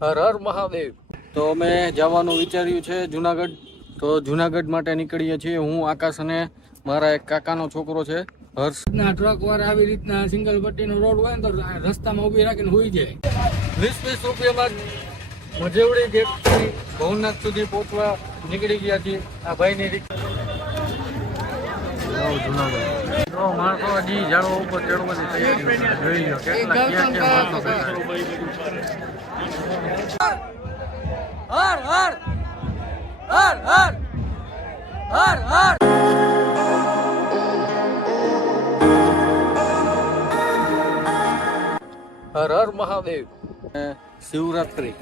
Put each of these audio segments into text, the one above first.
હર હર મહાદેવ. તો અમે જવાનું વિચાર્યું છે જુનાગઢ. તો જુનાગઢ માટે નીકળીએ છીએ. હું આકાશ અને મારા એક કાકાનો છોકરો છે હર્ષ. ટ્રક વાળા આવી રીતના સિંગલ પટ્ટીનો રોડ હોય ને તો રસ્તામાં ઊભી રાખીને હોઈ જાય. 20 રૂપિયામાં મજેવડી ગેટથી ભવનાથ સુધી પહોંચવા નીકળી ગયા છીએ. આ ભાઈની જુનાગઢ તો માણસો હજી ઝાડવા ઉપર ચડવાની તૈયારી જોઈ લો કેટલા ક્યાં ક્યાં માણસો બેઠા. હર હર હર હર હર હર હર હર મહાદેવ. શિવરાત્રી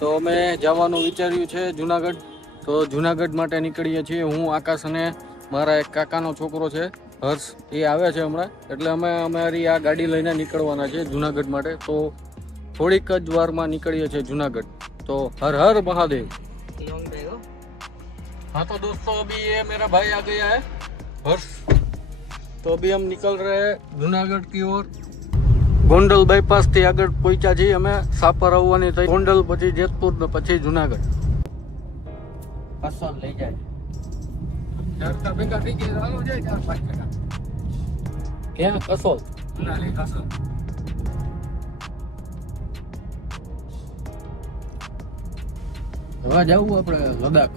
તો અમે જવાનું વિચાર્યું છે જુનાગઢ. તો જુનાગઢ માટે નીકળીએ છીએ. હું આકાશ અને મારા એક કાકાનો છોકરો છે હર્ષ, એ આવે છે હમણાં. એટલે અમે અમારી આ ગાડી લઈને નીકળવાના છે જુનાગઢ માટે. તો થોડીક જ વારમાં નીકળીએ છીએ જુનાગઢ. तो हर हर महादेव. हाँ तो दोस्तों अभी ये मेरा भाई आ गया है हर्ष. तो अभी हम निकल रहे हैं जूनागढ़ की ओर. गोंडल बाईपास थी आगे पहुंचा છીએ અમે. સાપર આવવાની થઈ ગોંડલ, પછી જેતપુર ને પછી જુનાગઢ. કસોલ લઈ જાય ચારતા ભેગા થઈ ગયા હાલો જાય 4-5 ટકા. ક્યાં કસોલ? ના લે કસોલ. હવે જવું આપણે લદાખ.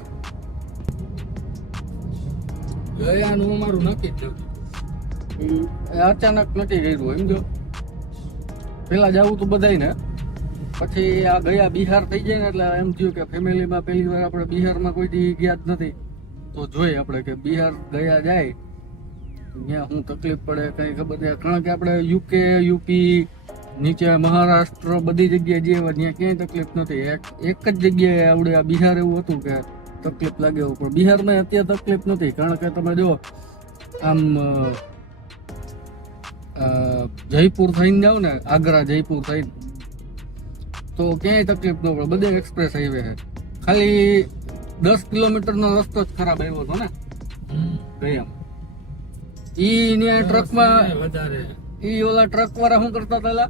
ગયાનું અમારું નક્કી જ નથી. અચાનક નથી રહ્યું એમ. જો પેલા જવું તો બધાય ને, પછી આ ગયા બિહાર થઈ જાય ને એટલે એમ થયું કે ફેમિલીમાં પહેલી વાર આપણે બિહારમાં કોઈ દી ગયા જ નથી. તો જોઈએ આપણે કે બિહાર ગયા જાય ત્યાં શું તકલીફ પડે કઈ ખબર છે. કારણ કે આપણે યુકે, યુપી, નીચે મહારાષ્ટ્ર બધી જગ્યાએ જઈએ ત્યાં ક્યાંય તકલીફ નથી. એક જ જગ્યાએ આવડે આ બિહાર એવું હતું કે તકલીફ લાગે એવું. પણ બિહારમાં અત્યારે તકલીફ નથી. કારણ કે તમે જો આમ જયપુર થઈને જાઓ ને, આગ્રા જયપુર થઈને, તો ક્યાંય તકલીફ ન પડે. બધે એક્સપ્રેસ હાઈવે છે. ખાલી 10 કિલોમીટરનો રસ્તો જ ખરાબ આવ્યો હતો ને ગયા. ઈ ટ્રકમાં વધારે ઈ ઓલા ટ્રક વાળા શું કરતા હતા?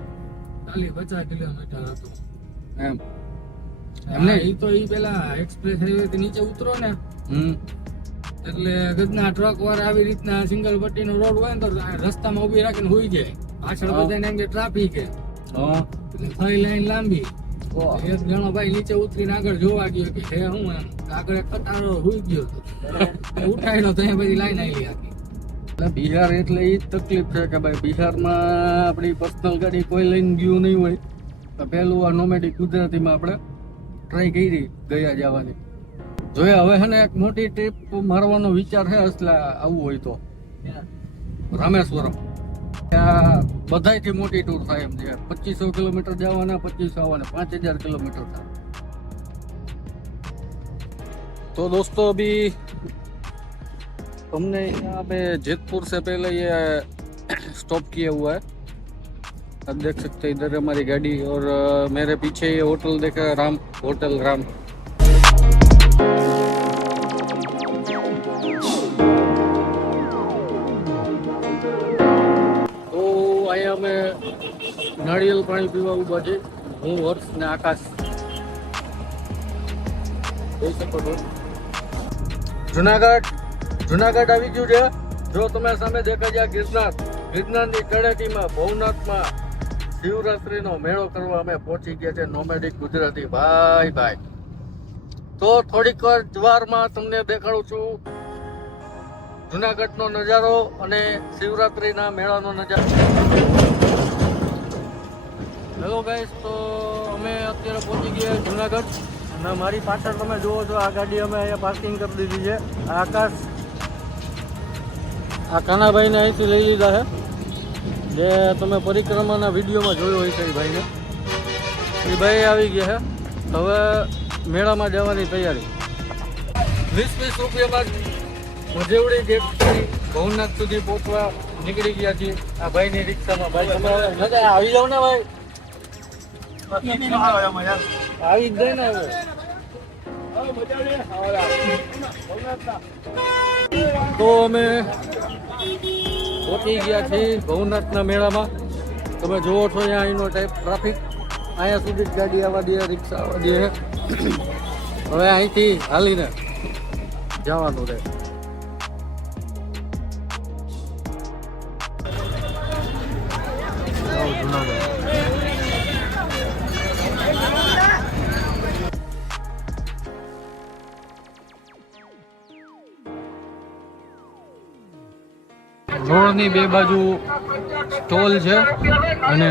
ખાલી 50 કિલોમીટર હતું એમ. એમને ઈ તો ઈ પેલા એક્સપ્રેસ હાઈવે થી નીચે ઉતરો ને એટલે ગજના ટ્રક વાળા આવી રીતના સિંગલ પટ્ટીનો રોડ હોય ને તો રસ્તામાં ઊભી રાખીને હોઈ જાય. પાછળ બધાને એમ કે ટ્રાફિક છે એટલે થઈ લાઈન લાંબી. એક જણો ભાઈ નીચે ઉતરીને આગળ જોવા ગયો કે હે હું એમ આગળ એક કટારો હોઈ ગયો હતો. ઉઠાડ્યો તો પછી લાઈન આવી આખી. એટલે બિહાર એટલે એ જ તકલીફ છે કે ભાઈ બિહારમાં આપણી પર્સનલ ગાડી કોઈ લઈને ગયું નહીં હોય. તો પેલું આ નોમેડિક ગુજરાતીમાં આપણે ટ્રાય કરી ગયા જવાની. જોઈએ હવે છે ને એક મોટી ટ્રીપ મારવાનો વિચાર છે અસલા આવવું હોય તો રામેશ્વરમ. ત્યાં બધાયથી મોટી ટૂર થાય એમ છે. 2500 કિલોમીટર જવાના, 2500 આવવાના, 5000 કિલોમીટર થાય. तो दोस्तों अभी हमने यहाँ पे जेतपुर से पहले ये स्टॉप किया हुआ है. आप देख सकते हैं इधर हमारी गाड़ी और मेरे पीछे ये होटल देखा, राम होटल राम. તો અહીંયા અમે નાળિયેર પાણી પીવા ઉભા છે. હું હર્ષ ને આકાશ. જોઈ શકો છો જુનાગઢ આવી ગયું છે. જો તમે સામે દેખાય છે ગિરનારની તળેટીમાં ભવનાથમાં શિવરાત્રીનો મેળો કરવા અમે પહોંચી ગયા છે. નોમેડિક ગુજરાતી ભાઈ. તો થોડીક વારમાં તમને દેખાડું છું જુનાગઢનો નજારો અને શિવરાત્રીના મેળાનો નજારો. હેલો ગાઈસ, તો અમે અત્યારે પહોંચી ગયા જુનાગઢ. અને મારી પાછળ તમે જુઓ છો આ ગાડી અમે અહીંયા પાર્કિંગ કરી દીધી છે. આકાશ આ કાનાભાઈને અહીંથી લઈ લીધા છે, જે તમે પરિક્રમાના વિડીયોમાં જોયો હોય છે. એ ભાઈને એ ભાઈ આવી ગયા છે. હવે મેળામાં જવાની તૈયારી. 20 રૂપિયામાં મજેવડી ગેટથી ભવનાથ સુધી પહોંચવા નીકળી ગયા છીએ આ ભાઈની રિક્ષામાં. ભાઈ તમે આવી જાવ ને ભાઈ. આવી જ જાય ને હવે. તો અમે પહોંચી ગયા છીએ ભવનાથના મેળામાં. તમે જુઓ છો અહીંયા અહીંનો ટાઈપ ટ્રાફિક. અહીંયા સુધી જ ગાડી આવવા દે, રિક્ષા આવવા દે. હવે અહીંથી હાલીને જવાનું રહે. રોડની બે બાજુ સ્ટોલ છે અને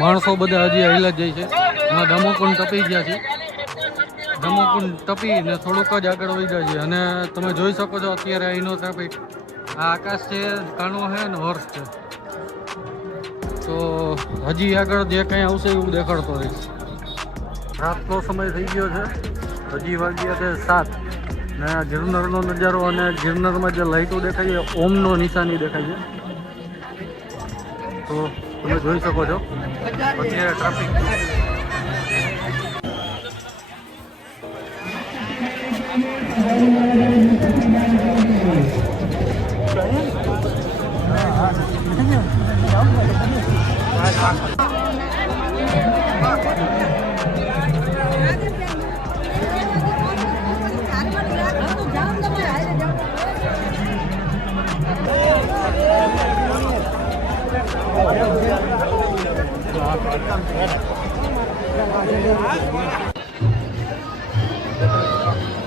માણસો બધા હજી હાલ્યા જ જાય છે. એમાં દમોકુંડ ટપી ગયા છે. દમોકુંડ ટપીને થોડુંક જ આગળ વધ્યા છે અને તમે જોઈ શકો છો અત્યારે અહીંનો ટ્રાફિક. આ આકાશ છે, કાનો છે ને વર્ષ છે. તો હજી આગળ જે કંઈ આવશે એવું દેખાડતો રહીશ. રાતનો સમય થઈ ગયો છે, હજી વાગ્યા છે 7 ને ગિરનારનો નજારો અને ગિરનારમાં જે લાઈટો દેખાય છે, ઓમનો નિશાની દેખાય છે. તો તમે જોઈ શકો છો અત્યારે ટ્રાફિક.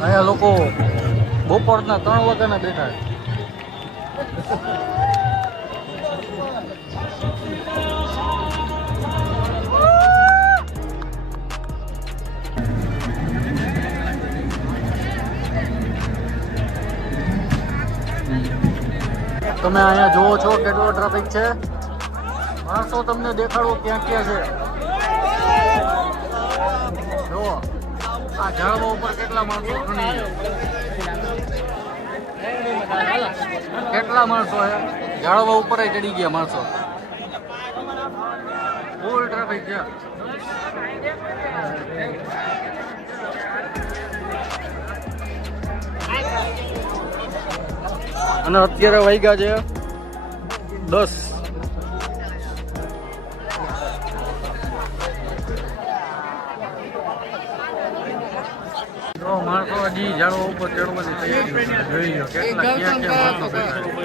અહીંયા લોકો બપોરના 3 વાગ્યાના બેઠા છે. તમે અહીંયા જોવો છો કેટલો ટ્રાફિક છે. માણસો તમને દેખાડો ક્યાં ક્યાં છે. જુઓ આ ઝાડવા ઉપર કેટલા માણસો ઘણી કેટલા માણસો છે. ઝાડવા ઉપર ચડી ગયા માણસો. ફૂલ ટ્રાફિક છે. અને અત્યારે વાગ્યા છે 10. તો માણસો હજી ઝાડવા ઉપર ચડવાની તૈયારી જોઈ લો કેટલા ક્યાં ક્યાં માણસો બેઠા.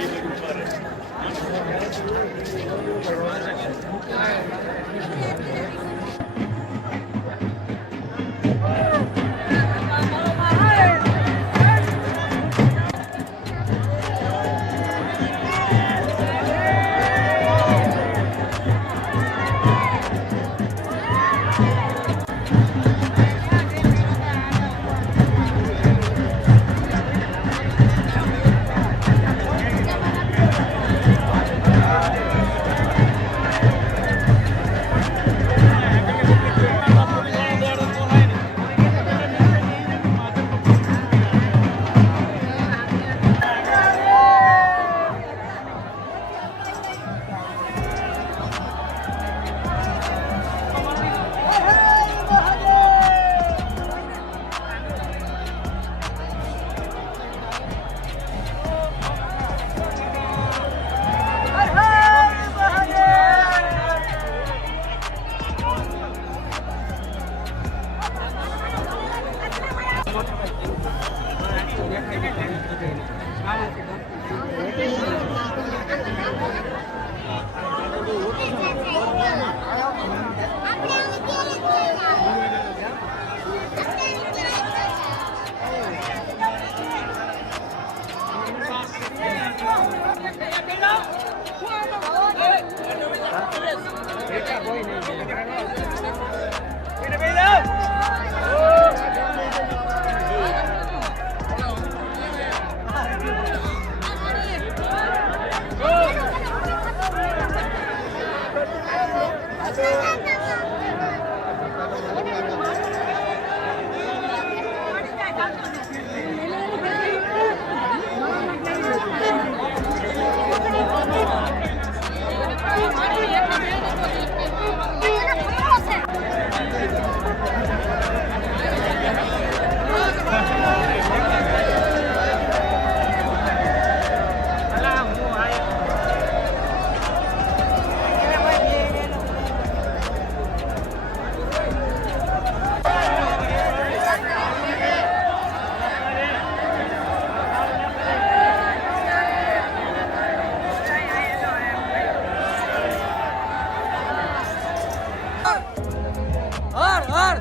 હર હર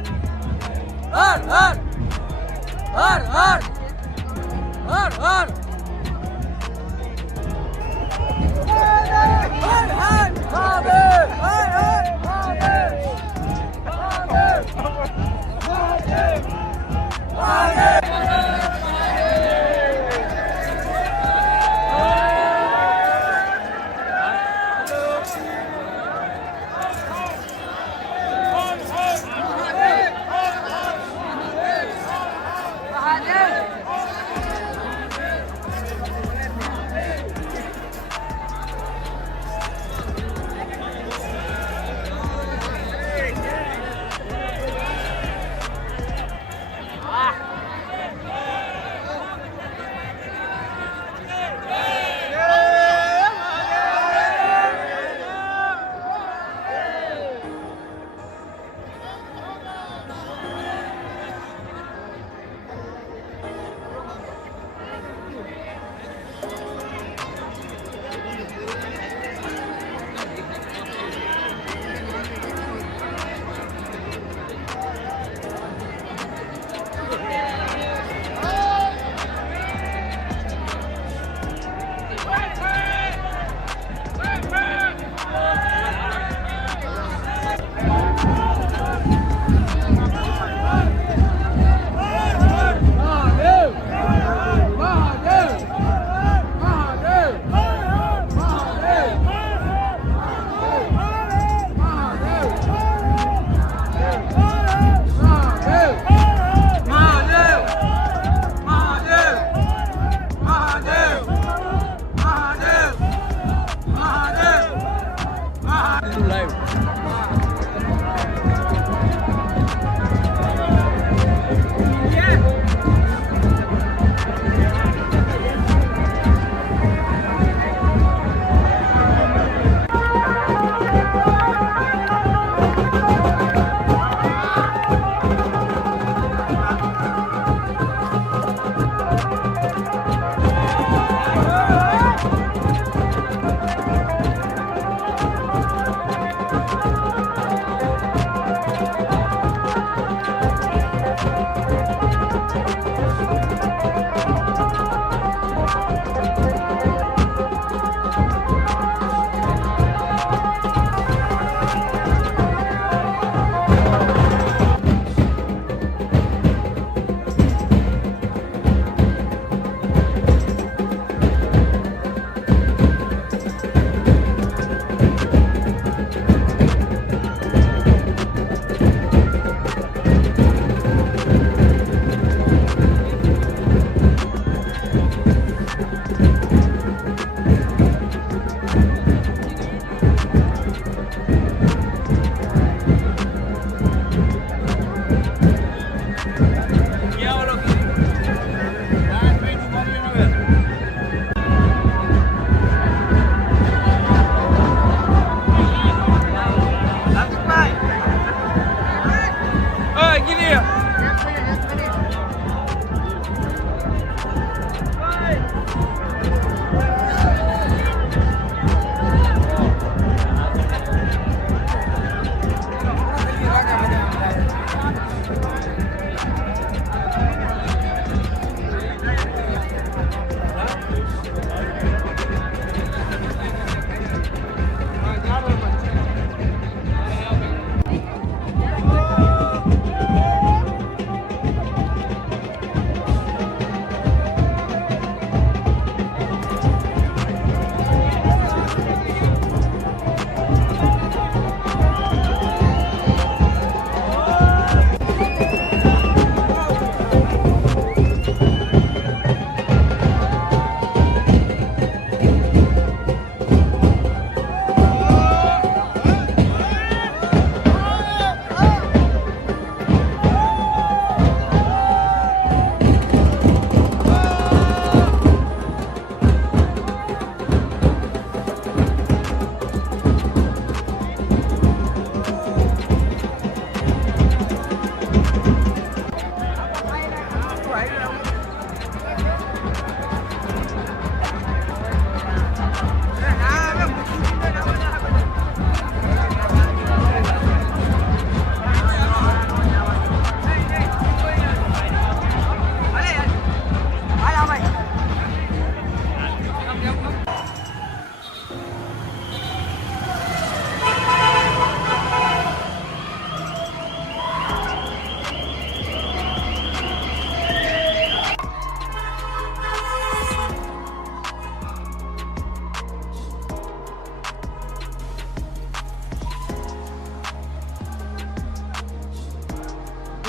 હર હર હર હર હર હર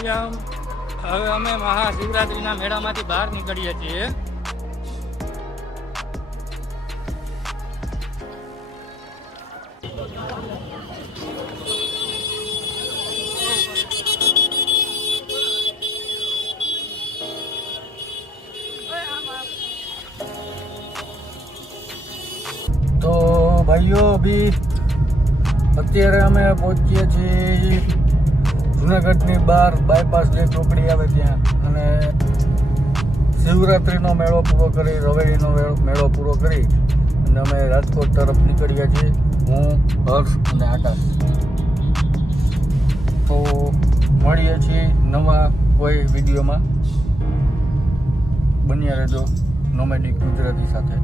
રામ. હવે અમે મહાશિવરાત્રીના મેળામાંથી બહાર નીકળીએ છીએ. તો ભાઈઓ અભી અત્યારે અમે પહોંચીએ છીએ જુનાગઢની બહાર બાયપાસ જે ચોકડી આવે ત્યાં, અને શિવરાત્રિનો મેળો પૂરો કરી, રવેડીનો મેળો પૂરો કરી અને અમે રાજકોટ તરફ નીકળ્યા છીએ. હું, હર્ષ અને આકાશ. તો મળીએ છીએ નવા કોઈ વિડીયોમાં. બન્યા રહેજો નોમેડિક ગુજરાતી સાથે.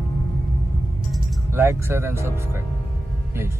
Like, share and subscribe please.